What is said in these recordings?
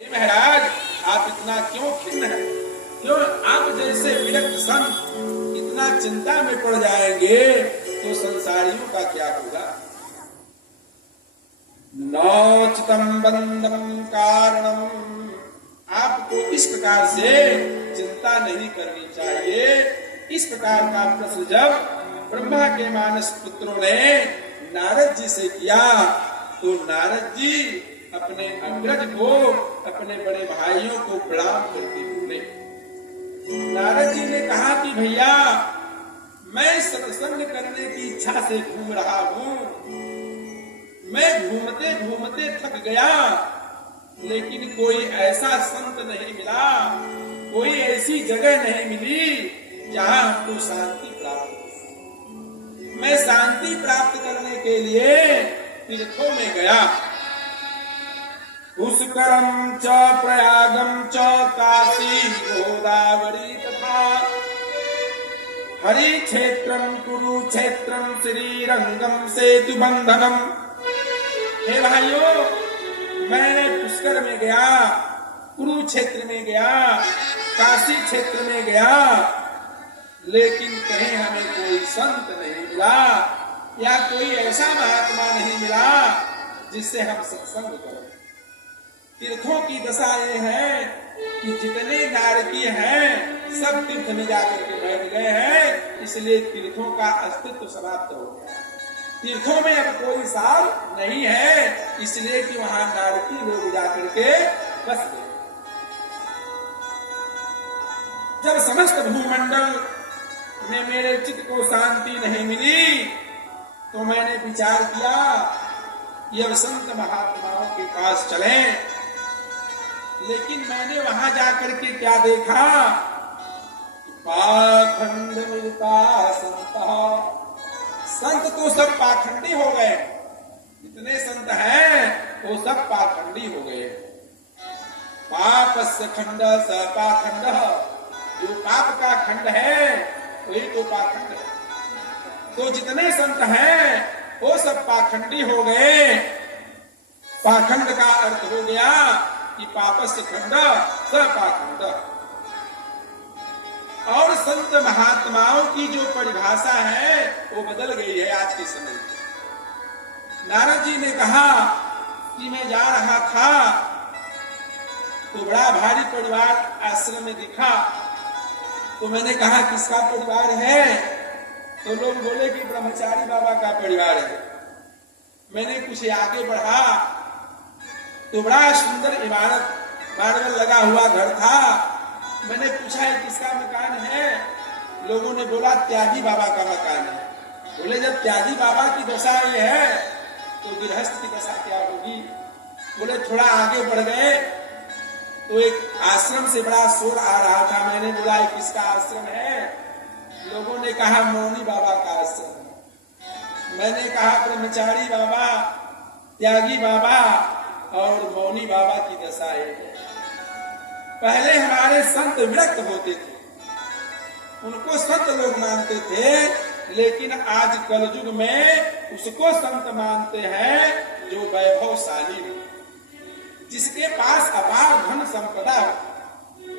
महाराज आप इतना क्यों खिन्न हैं? क्यों आप जैसे विरक्त संत इतना चिंता में पड़ जाएंगे तो संसारियों का क्या होगा? नौचितम बंधम कारणम, आपको इस प्रकार से चिंता नहीं करनी चाहिए। इस प्रकार का प्रश्न जब ब्रह्मा के मानस पुत्रों ने नारद जी से किया तो नारद जी अपने अग्रज को, अपने बड़े भाइयों को प्रणाम करके बोले। नारद जी ने कहा कि भैया मैं सत्संग करने की इच्छा से घूम रहा हूं, मैं घूमते घूमते थक गया, लेकिन कोई ऐसा संत नहीं मिला, कोई ऐसी जगह नहीं मिली जहां हमको शांति प्राप्त हो। मैं शांति प्राप्त करने के लिए तीर्थों में गया। पुष्करम च प्रयागम च काशी गोदावरी तथा हरि क्षेत्रम कुरुक्षेत्रम श्रीरंगम सेतु बंधनम। हे भाइयों, मैंने पुष्कर में गया, कुरुक्षेत्र में गया, काशी क्षेत्र में गया, लेकिन कहीं हमें कोई संत नहीं मिला या कोई ऐसा महात्मा नहीं मिला जिससे हम सत्संग करें। तीर्थों की दशा ये है कि जितने नारकीय हैं सब तीर्थ में जाकर के बैठ गए हैं, इसलिए तीर्थों का अस्तित्व समाप्त हो गया। तीर्थों में अब कोई साल नहीं है, इसलिए कि वहां नारकी लोग जाकर के बस गए। जब समस्त भूमंडल में मेरे चित्त को शांति नहीं मिली तो मैंने विचार किया कि अब संत महात्माओं के पास चलें। लेकिन मैंने वहां जाकर के क्या देखा? पाखंड मिलता संत तो सब पाखंडी हो गए। जितने संत हैं वो सब पाखंडी हो गए। पापस्य खंड स पाखंड, जो पाप का खंड है वही तो पाखंड है। तो जितने संत हैं वो सब पाखंडी हो गए। पाखंड का अर्थ हो गया कि पापस्य खंड स पाखंड। और संत महात्माओं की जो परिभाषा है वो बदल गई है आज के समय में। नारद जी ने कहा कि मैं जा रहा था तो बड़ा भारी परिवार आश्रम में दिखा, तो मैंने कहा किसका परिवार है? तो लोग बोले कि ब्रह्मचारी बाबा का परिवार है। मैंने कुछ आगे बढ़ा तो बड़ा सुंदर इमारत, मार्बल लगा हुआ घर था। मैंने पूछा है किसका मकान है? लोगों ने बोला त्यागी बाबा का मकान है। बोले जब त्यागी बाबा की दशा ये है तो गृहस्थ की दशा क्या होगी? बोले थोड़ा आगे बढ़ गए तो एक आश्रम से बड़ा शोर आ रहा था। मैंने बोला किसका आश्रम है? लोगों ने कहा मौनी बाबा का आश्रम है। मैंने कहा ब्रह्मचारी बाबा, त्यागी बाबा और मौनी बाबा की दशा है। पहले हमारे संत विरक्त होते थे, उनको संत लोग मानते थे, लेकिन आज कलयुग में उसको संत मानते हैं जो वैभवशाली है, जिसके पास अपार धन संपदा है,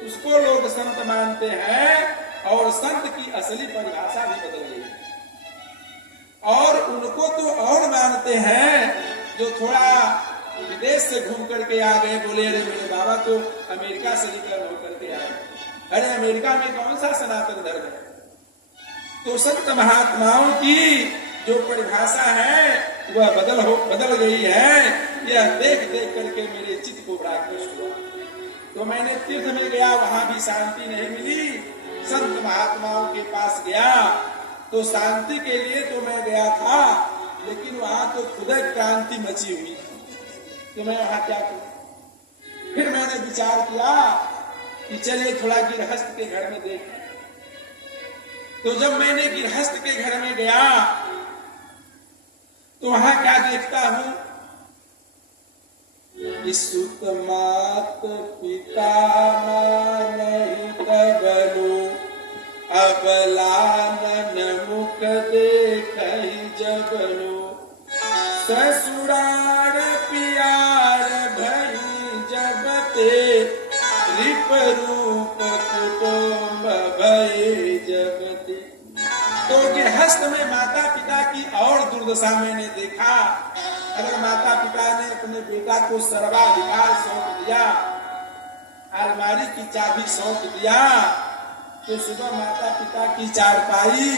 उसको लोग संत मानते हैं। और संत की असली परिभाषा भी बदल गई है। और उनको तो और मानते हैं जो थोड़ा विदेश से घूम करके आ गए। बोले अरे मेरे बाबा तो अमेरिका से रिटर्न होकर के आए। अरे अमेरिका में कौन सा सनातन धर्म है? तो संत महात्माओं की जो परिभाषा है वह बदल गई है। यह देख देख करके मेरे चित्त को बड़ा कष्ट हुआ। तो मैंने तीर्थ में गया, वहां भी शांति नहीं मिली। संत महात्माओं के पास गया तो शांति के लिए तो मैं गया था, लेकिन वहां तो खुद क्रांति मची हुई थी। तो मैं वहां क्या करूं? फिर मैंने विचार किया कि चलिए थोड़ा गृहस्थ के घर में देखें। तो जब मैंने गृहस्थ के घर में गया तो वहां क्या देखता हूं? सुत मात पिता नहीं तबलो, अबलानन मुख देख जबलो, ससुरार पियार भई जब ते रिप रूप कुटुंब भये जगति। तो गृहस्थ में माता पिता की और दुर्दशा मैंने देखा। अगर माता पिता ने अपने बेटा को सर्वाधिकार सौंप दिया, अलमारी की चाबी सौंप दिया, तो सुबह माता पिता की चारपाई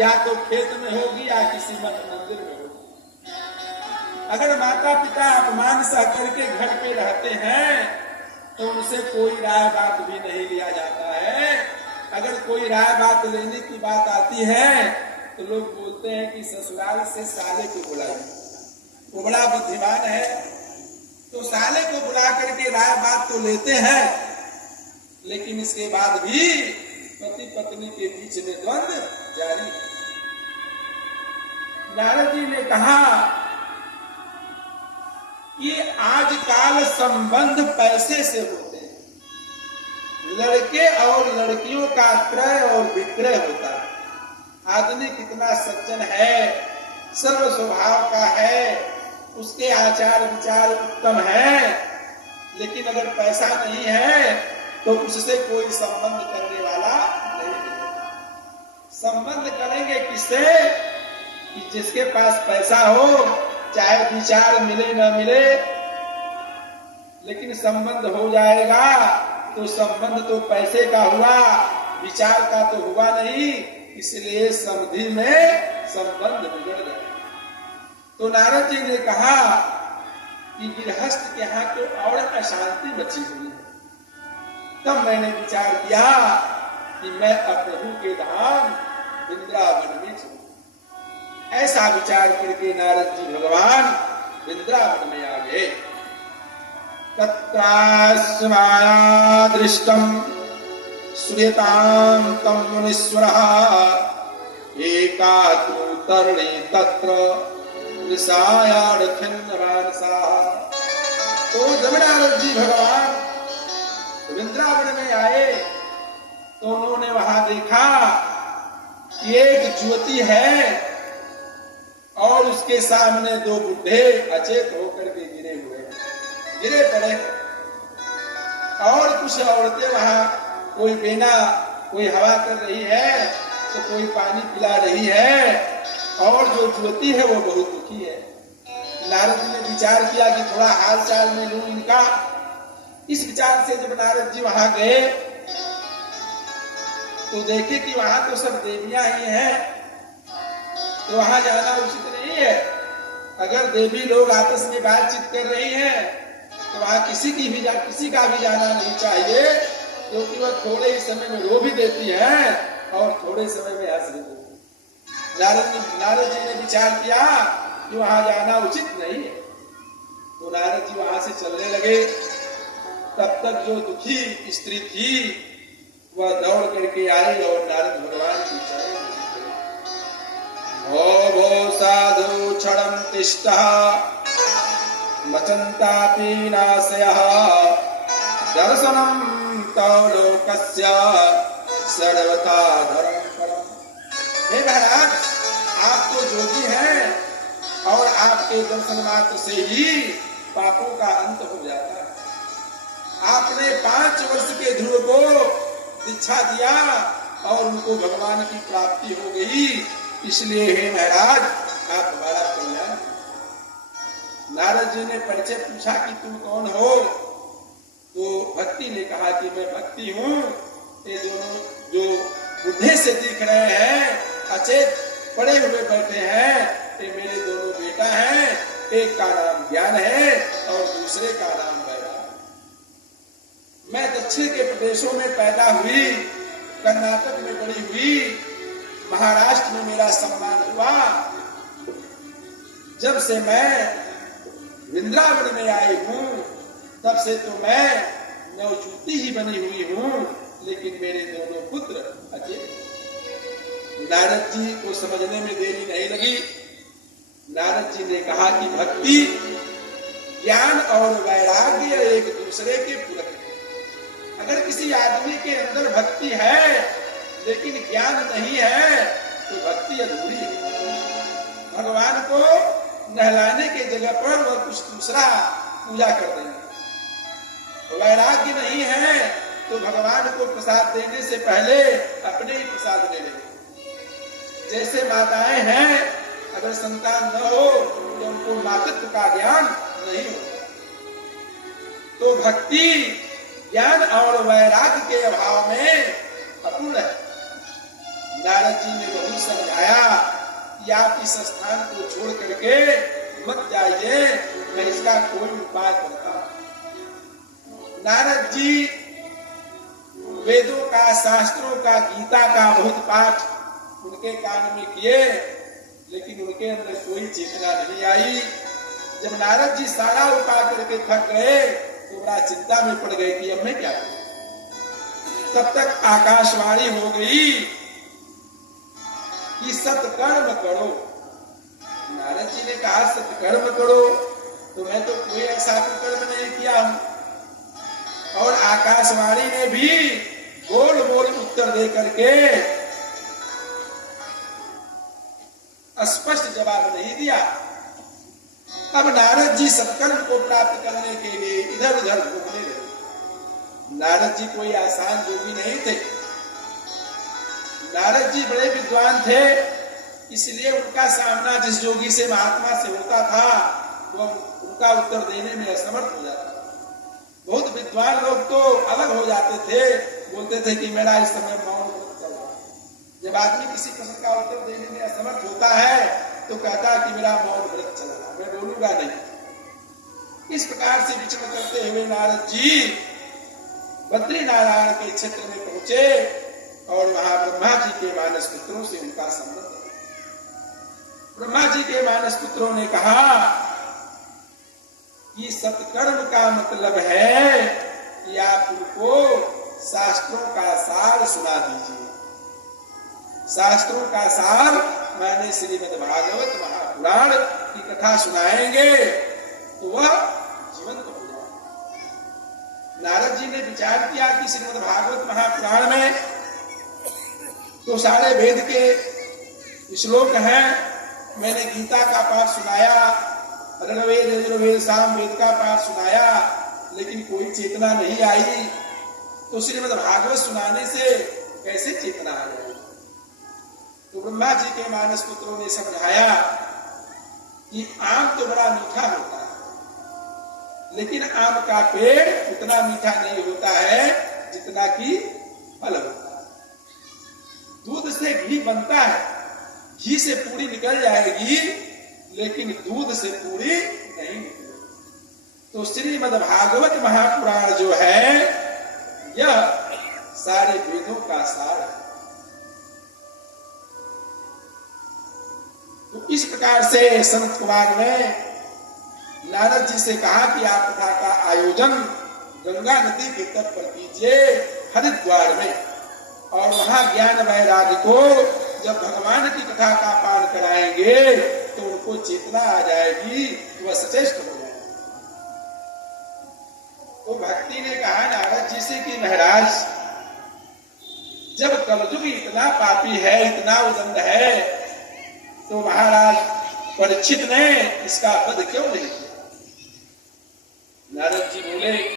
या तो खेत में होगी या किसी मठ मंदिर में होगी। अगर माता पिता अपमान सह करके घर पे रहते हैं तो उनसे कोई राय बात भी नहीं लिया जाता है। अगर कोई राय बात लेने की बात आती है तो लोग बोलते हैं कि ससुराल से साले को बुलाए, वो बड़ा बुद्धिमान है, तो साले को बुला करके राय बात तो लेते हैं, लेकिन इसके बाद भी पति पत्नी के बीच में द्वंद्व जारी है। नारद जी ने कहा कि आजकल संबंध पैसे से होते हैं, लड़के और लड़कियों का क्रय और विक्रय होता है। आदमी कितना सज्जन है, सर्व स्वभाव का है, उसके आचार विचार उत्तम है, लेकिन अगर पैसा नहीं है तो उससे कोई संबंध करने वाला नहीं है। संबंध करेंगे किससे? कि जिसके पास पैसा हो, चाहे विचार मिले न मिले, लेकिन संबंध हो जाएगा तो संबंध तो पैसे का हुआ, विचार का तो हुआ नहीं, इसलिए समधि में संबंध बिगड़ गए। तो नारद जी ने कहा कि गृहस्थ के यहाँ तो और अशांति मची हुई है। तब मैंने विचार किया कि मैं प्रभु के धाम वृंदावन में चलूं। ऐसा विचार करके नारद जी भगवान वृंदावन में आ गए। तत्रास्माया दृष्टम श्रूयतां तं मुनीश्वरः एकातु तरणे तत्र तो जब नारद जी भगवान वृंदावन में आए तो उन्होंने वहां देखा कि एक ज्योति है और उसके सामने दो बुढ़े अचेत होकर के गिरे पड़े, और कुछ औरतें वहां, कोई बेना, कोई हवा कर रही है तो कोई पानी पिला रही है, और जो ज्योति है वो बहुत दुखी है। नारद जी ने विचार किया कि थोड़ा हाल चाल में लूं इनका। इस विचार से जब नारद जी वहां गए तो देखे कि वहां तो सब देवियां ही हैं, तो वहां जाना उचित नहीं है। अगर देवी लोग आपस में बातचीत कर रही हैं तो वहां किसी का भी जाना नहीं चाहिए, क्योंकि वह थोड़े ही समय में रो भी देती है और थोड़े समय में हंस भी देती है। नारद जी ने विचार किया कि वहां जाना उचित नहीं है, तो नारद जी वहां से चलने लगे। तब तक जो दुखी स्त्री थी वह दौड़ करके आई और नारद भगवान की चरण भो साधु क्षणं तिष्ठः मचन्तापि नाशयः दर्शनं तव लोकस्य सर्वथा धर्म परम। हे महाराज, आप तो जोगी हैं और आपके दर्शन मात्र से ही पापों का अंत हो जाता है। आपने 5 वर्ष के ध्रुव को दीक्षा दिया और उनको भगवान की प्राप्ति हो गई, इसलिए हे महाराज आप हमारा कल्याण। नारद जी ने परिचय पूछा कि तुम कौन हो? तो भक्ति ने कहा कि मैं भक्ति हूँ। ये दोनों जो बुढ़े से दिख रहे हैं, अचेत पड़े हुए बैठे हैं, ये मेरे दोनों बेटा हैं। एक का नाम ज्ञान है और दूसरे का नाम वैराग्य। मैं दक्षिण के प्रदेशों में पैदा हुई, कर्नाटक में बड़ी हुई, महाराष्ट्र में मेरा सम्मान हुआ। जब से मैं वृंदावन में आई हूँ तब से तो मैं नवजूती ही बनी हुई हूँ, लेकिन मेरे दोनों पुत्र अचेत। नारद जी को समझने में देरी नहीं लगी। नारद जी ने कहा कि भक्ति, ज्ञान और वैराग्य एक दूसरे के पूरक हैं। अगर किसी आदमी के अंदर भक्ति है लेकिन ज्ञान नहीं है तो भक्ति अधूरी है। भगवान को नहलाने के जगह पर वह कुछ दूसरा पूजा कर देंगे, वैराग्य नहीं है तो भगवान को प्रसाद देने से पहले अपने ही प्रसाद ले लेंगे। जैसे माताएं हैं, अगर संतान न हो तो उनको मातृत्व का ज्ञान नहीं हो, तो भक्ति ज्ञान और वैराग्य के अभाव में अपूर्ण है। नारद जी ने बहुत समझाया कि आप इस स्थान को छोड़ करके मत जाइए, मैं इसका कोई उपाय करता हूं। नारद जी वेदों का, शास्त्रों का, गीता का बहुत पाठ उनके कान में किए, लेकिन उनके अंदर कोई चेतना नहीं आई। जब नारद जी सारा उपाय करके थक गए तो बड़ा चिंता में पड़ गए कि अब मैं क्या करूं। तब तक आकाशवाणी हो गई कि सत्कर्म करो। नारद जी ने कहा सत्कर्म करो, तो मैं तो कोई ऐसा कर्म नहीं किया हूं। और आकाशवाणी ने भी बोल बोल उत्तर दे करके स्पष्ट जवाब नहीं दिया। अब नारद जी सत्कर्म को प्राप्त करने के लिए इधर उधर घूमने लगे। नारद जी कोई आसान योगी नहीं थे। नारद जी बड़े विद्वान थे, इसलिए उनका सामना जिस योगी से, महात्मा से होता था, वो उनका उत्तर देने में असमर्थ हो जाता था। बहुत विद्वान लोग तो अलग हो जाते थे, बोलते थे कि मेरा इस समय मौन व्रत चल रहा है। जब आदमी किसी प्रश्न का उत्तर देने में असमर्थ होता है तो कहता है कि मेरा मौन व्रत चल रहा है, मैं बोलूंगा नहीं। इस प्रकार से विचरण करते हुए नारद जी बद्री नारायण के क्षेत्र में पहुंचे और वहां ब्रह्मा जी के मानस पुत्रों से उनका संबंध। ब्रह्मा जी के मानस पुत्रों ने कहा कि सत्कर्म का मतलब है कि आप उनको शास्त्रों का सार सुना दीजिए। शास्त्रों का सार मैंने श्रीमद् भागवत महापुराण की कथा सुनाएंगे तो वह जीवंत हो जाए। नारद जी ने विचार किया कि श्रीमद् भागवत महापुराण में तो सारे वेद के श्लोक हैं। मैंने गीता का पाठ सुनाया, ऋग्वेद, यजुर्वेद, सामवेद का पाठ सुनाया, लेकिन कोई चेतना नहीं आई। तो श्रीमद् भागवत सुनाने से कैसे चेतना आ जाएगी। तो ब्रह्मा जी के मानस पुत्रों ने समझाया कि आम तो बड़ा मीठा होता है, लेकिन आम का पेड़ उतना मीठा नहीं होता है जितना कि फल होता है। दूध से घी बनता है, घी से पूरी निकल जाएगी, लेकिन दूध से पूरी नहीं निकलेगी। तो श्रीमद् भागवत महापुराण जो है यह सारे वेदों का सार है। तो इस प्रकार से संत कुमार ने नारद जी से कहा कि आप कथा का आयोजन गंगा नदी के तट पर कीजिए, हरिद्वार में, और वहां ज्ञान वैराग्य को जब भगवान की कथा का पाठ कराएंगे तो उनको चेतना आ जाएगी, वह सचेष्ट हो जाएगी। तो भक्ति ने कहा नारद जी से कि महाराज, जब कलयुग इतना पापी है, इतना उदंड है, तो महाराज परीक्षित ने इसका वध क्यों नहीं किया। नारद जी बोले